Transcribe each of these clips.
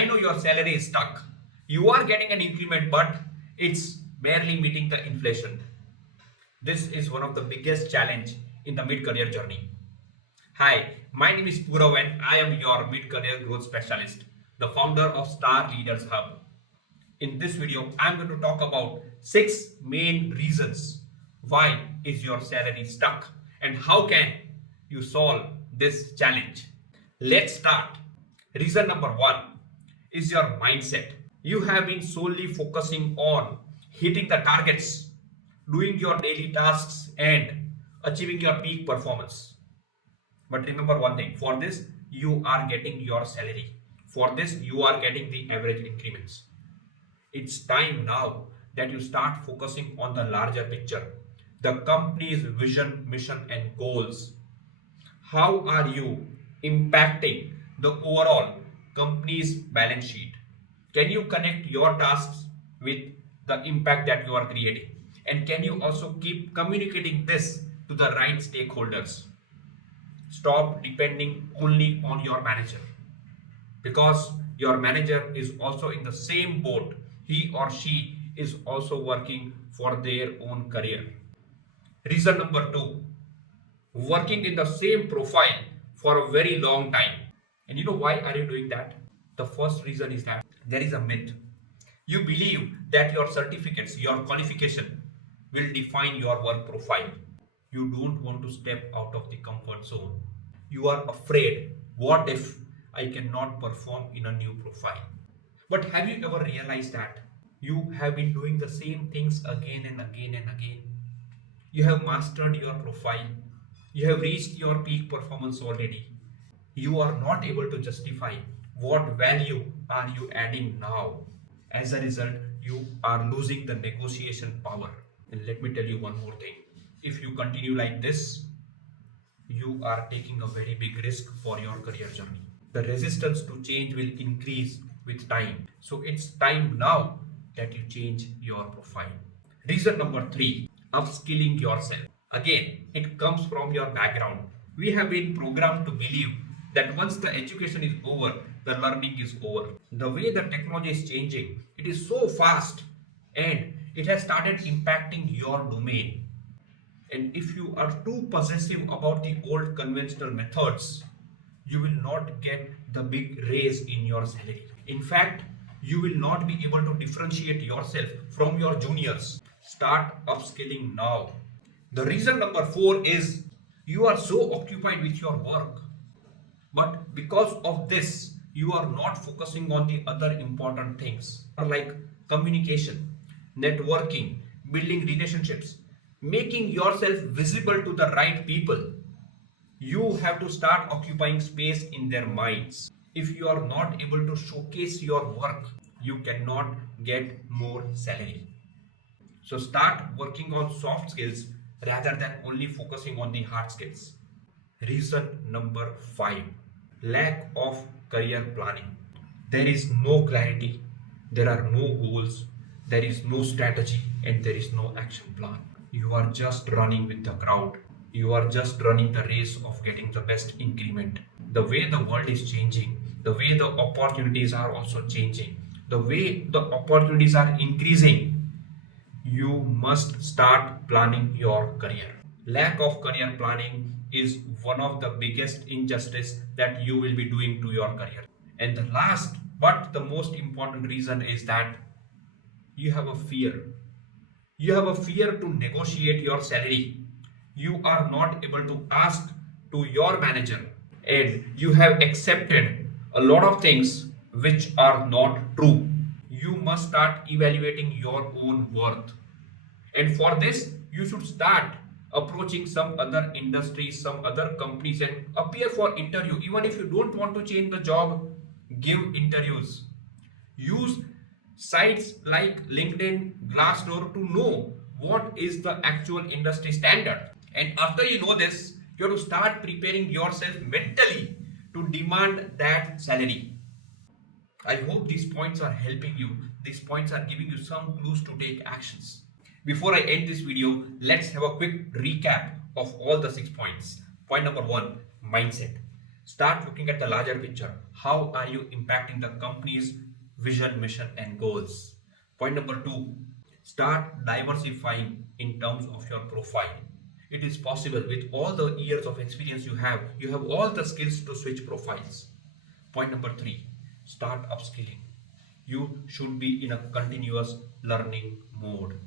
I know your salary is stuck. You are getting an increment, but it's barely meeting the inflation. This is one of the biggest challenge in the mid-career journey. Hi, my name is Purav and I am your mid-career growth specialist, the founder of Star Leaders Hub. In this video, I'm going to talk about 6 main reasons why is your salary stuck and how can you solve this challenge. Let's start. Reason number 1 is your mindset. You have been solely focusing on hitting the targets, doing your daily tasks and achieving your peak performance. But remember one thing, for this you are getting your salary. For this you are getting the average increments. It's time now that you start focusing on the larger picture, the company's vision, mission and goals. How are you impacting the overall company's balance sheet? Can you connect your tasks with the impact that you are creating? And can you also keep communicating this to the right stakeholders? Stop depending only on your manager, because your manager is also in the same boat. He or she is also working for their own career. Reason number 2, working in the same profile for a very long time. And you know why are you doing that? The first reason is that there is a myth. You believe that your certificates, your qualification will define your work profile. You don't want to step out of the comfort zone. You are afraid, what if I cannot perform in a new profile? But have you ever realized that you have been doing the same things again and again and again? You have mastered your profile. You have reached your peak performance already. You are not able to justify what value are you adding now. As a result, you are losing the negotiation power. And let me tell you one more thing. If you continue like this, you are taking a very big risk for your career journey. The resistance to change will increase with time. So it's time now that you change your profile. Reason number 3, upskilling yourself. Again, it comes from your background. We have been programmed to believe that once the education is over, the learning is over. The way the technology is changing, it is so fast and it has started impacting your domain. And if you are too possessive about the old conventional methods, you will not get the big raise in your salary. In fact, you will not be able to differentiate yourself from your juniors. Start upskilling now. The reason number 4 is you are so occupied with your work. But because of this, you are not focusing on the other important things like communication, networking, building relationships, making yourself visible to the right people. You have to start occupying space in their minds. If you are not able to showcase your work, you cannot get more salary. So start working on soft skills rather than only focusing on the hard skills. Reason number 5, lack of career planning. There is no clarity, there are no goals, there is no strategy, and there is no action plan. You are just running with the crowd. You are just running the race of getting the best increment. The way the world is changing, the way the opportunities are also changing, the way the opportunities are increasing, you must start planning your career. Lack of career planning is one of the biggest injustice that you will be doing to your career. And the last but the most important reason is that you have a fear. You have a fear to negotiate your salary. You are not able to ask to your manager, and you have accepted a lot of things which are not true. You must start evaluating your own worth. And for this, you should start approaching some other industries, some other companies, and appear for interview. Even if you don't want to change the job, give interviews. Use sites like LinkedIn, Glassdoor to know what is the actual industry standard. And after you know this, you have to start preparing yourself mentally to demand that salary. I hope these points are helping you. These points are giving you some clues to take actions. Before I end this video, let's have a quick recap of all the 6 points. Point number 1, mindset. Start looking at the larger picture. How are you impacting the company's vision, mission, and goals? Point number two, start diversifying in terms of your profile. It is possible with all the years of experience you have all the skills to switch profiles. Point number three, start upskilling. You should be in a continuous learning mode.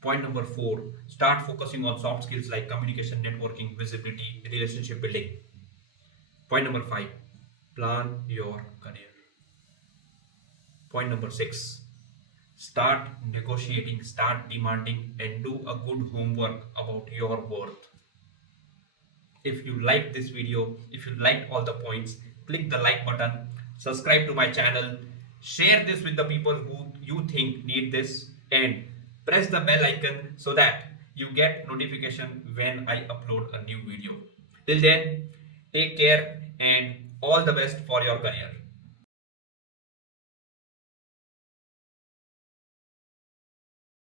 Point number four, start focusing on soft skills like communication, networking, visibility, relationship building. Point number five, plan your career. Point number six, start negotiating, start demanding, and do a good homework about your worth. If you like this video, if you liked all the points, click the like button, subscribe to my channel, share this with the people who you think need this, and press the bell icon so that you get notification when I upload a new video. Till then, take care and all the best for your career.